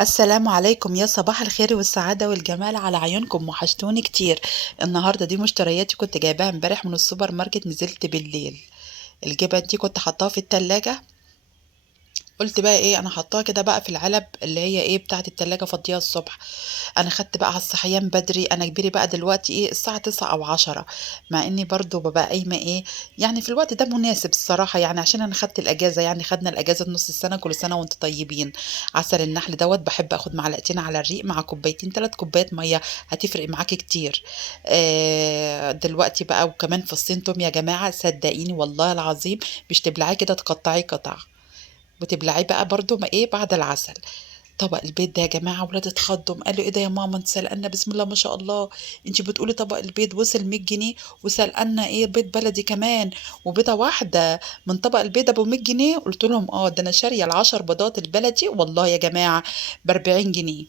السلام عليكم، يا صباح الخير والسعادة والجمال على عيونكم، وحشتوني كتير. النهاردة دي مشترياتي كنت جايباها امبارح من السوبر ماركت، نزلت بالليل. الجبن دي كنت حطاها في التلاجة. قلت بقى ايه، انا حطاها كده بقى في العلب اللي هي ايه بتاعه التلاجة، فضيها الصبح. انا خدت بقى على الصحيان بدري، انا كبيري بقى دلوقتي ايه الساعة 9 او 10، مع اني برضو ببقى قايمة ايه يعني في الوقت ده مناسب الصراحة، يعني عشان انا خدت الاجازة، يعني خدنا الاجازة نص السنة، كل سنة وانتم طيبين. عسل النحل دوت بحب اخد معلقتين على الريق مع كوبايتين 3 كوبايات مية، هتفرق معاكي كتير. دلوقتي بقى وكمان فصين توم يا جماعة، صدقيني والله العظيم مش تبلعيه كده، تقطعيه قطع وتبلعيه بقى برضو ما ايه بعد العسل. طبق البيض ده يا جماعه ولاد اتخضوا، قالوا ايه ده يا ماما انت سلقنا بسم الله ما شاء الله، انت بتقولي طبق البيض وصل 100 جنيه وسلقنا ايه بيض بلدي كمان، وبيضه واحده من طبق البيض ابو 100 جنيه؟ قلت لهم اه، ده انا شاريه العشر بيضات البلدي والله يا جماعه ب 40 جنيه.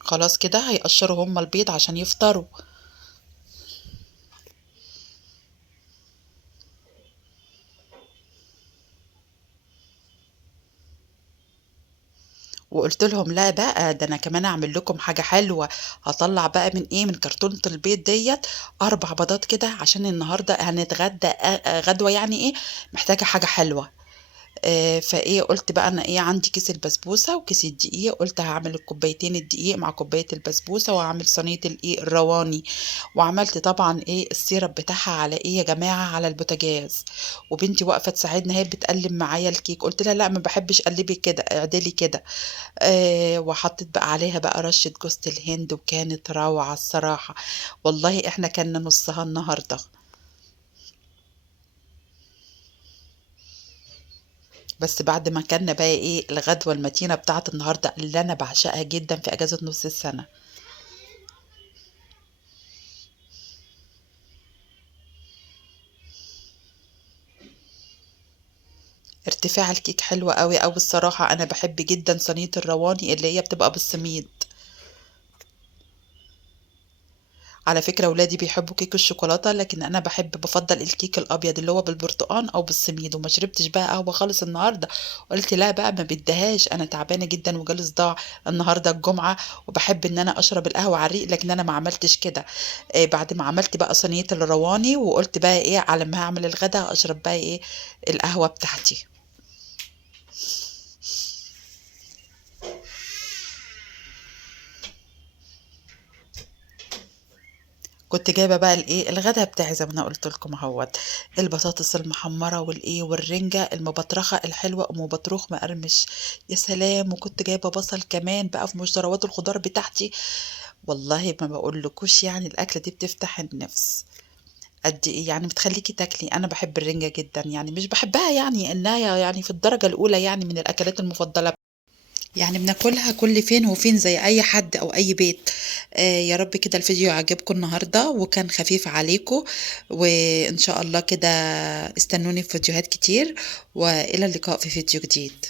خلاص كده هيقشروا هما البيض عشان يفطروا. وقلت لهم لا بقى، ده انا كمان اعمل لكم حاجه حلوه. هطلع بقى من ايه من كرتونه البيض ديت 4 بيضات كده، عشان النهارده هنتغدى غدوه يعني ايه، محتاجه حاجه حلوه. فايه قلت بقى انا ايه عندي كيس البسبوسه وكيس الدقيق، قلت هعمل الكوبايتين الدقيق مع كوبايه البسبوسه، وهعمل صينيه الايه الرواني. وعملت طبعا ايه السيرب بتاعها على ايه يا جماعه على البوتاجاز. وبنتي واقفه تساعدني، هي بتقلب معايا الكيك، قلت لها لا ما بحبش قلبي كده، اعدلي كده. وحطيت بقى عليها بقى رشه جوز الهند، وكانت روعه الصراحه. والله احنا كنا نصها النهارده. بس بعد ما كنا بقى ايه الغدوة المتينة بتاعت النهاردة اللي انا بعشقها جدا في اجازة نص السنة. ارتفاع الكيك حلو قوي قوي الصراحة، انا بحب جدا صينية الرواني اللي هي بتبقى بالسميد. على فكرة ولادي بيحبوا كيك الشوكولاتة، لكن انا بفضل الكيك الابيض اللي هو بالبرتقال او بالسميد. وما شربتش بقى قهوة خالص النهاردة، قلت لا بقى ما بدهاش، انا تعبانة جدا وجالي صداع النهاردة الجمعة، وبحب ان انا اشرب القهوة على الريق، لكن انا ما عملتش كده. بعد ما عملت بقى صينية الرواني، وقلت بقى ايه على ما هعمل الغدا اشرب بقى ايه القهوة بتاعتي. كنت جايبة بقى الإيه، الغدا بتاعي زي ما أنا قُلت لكم أهوّة، البطاطس المحمّرة والإيه، والرنجة المبطرخة الحلوة أم بطروخ مقرمش، يا سلام! وكنت جايبة بصل كمان بقى في مشتروات الخضار بتاعتي. والله ما باقولكوش يعني الأكلة دي بتفتح النِفس، قد إيه يعني بتخلّيكِ تاكلي. أنا باحب الرنجة جدًا، يعني مش باحبها يعني إنها يعني في الدرجة الأولى يعني من الأكلات المفضلة، يعني بناكلها كل فين وفين زي أي حد أو أي بيت. يا رب كده الفيديو عجبكم النهارده وكان خفيف عليكم، وإن شاء الله كده استنوني في فيديوهات كتير، وإلى اللقاء في فيديو جديد.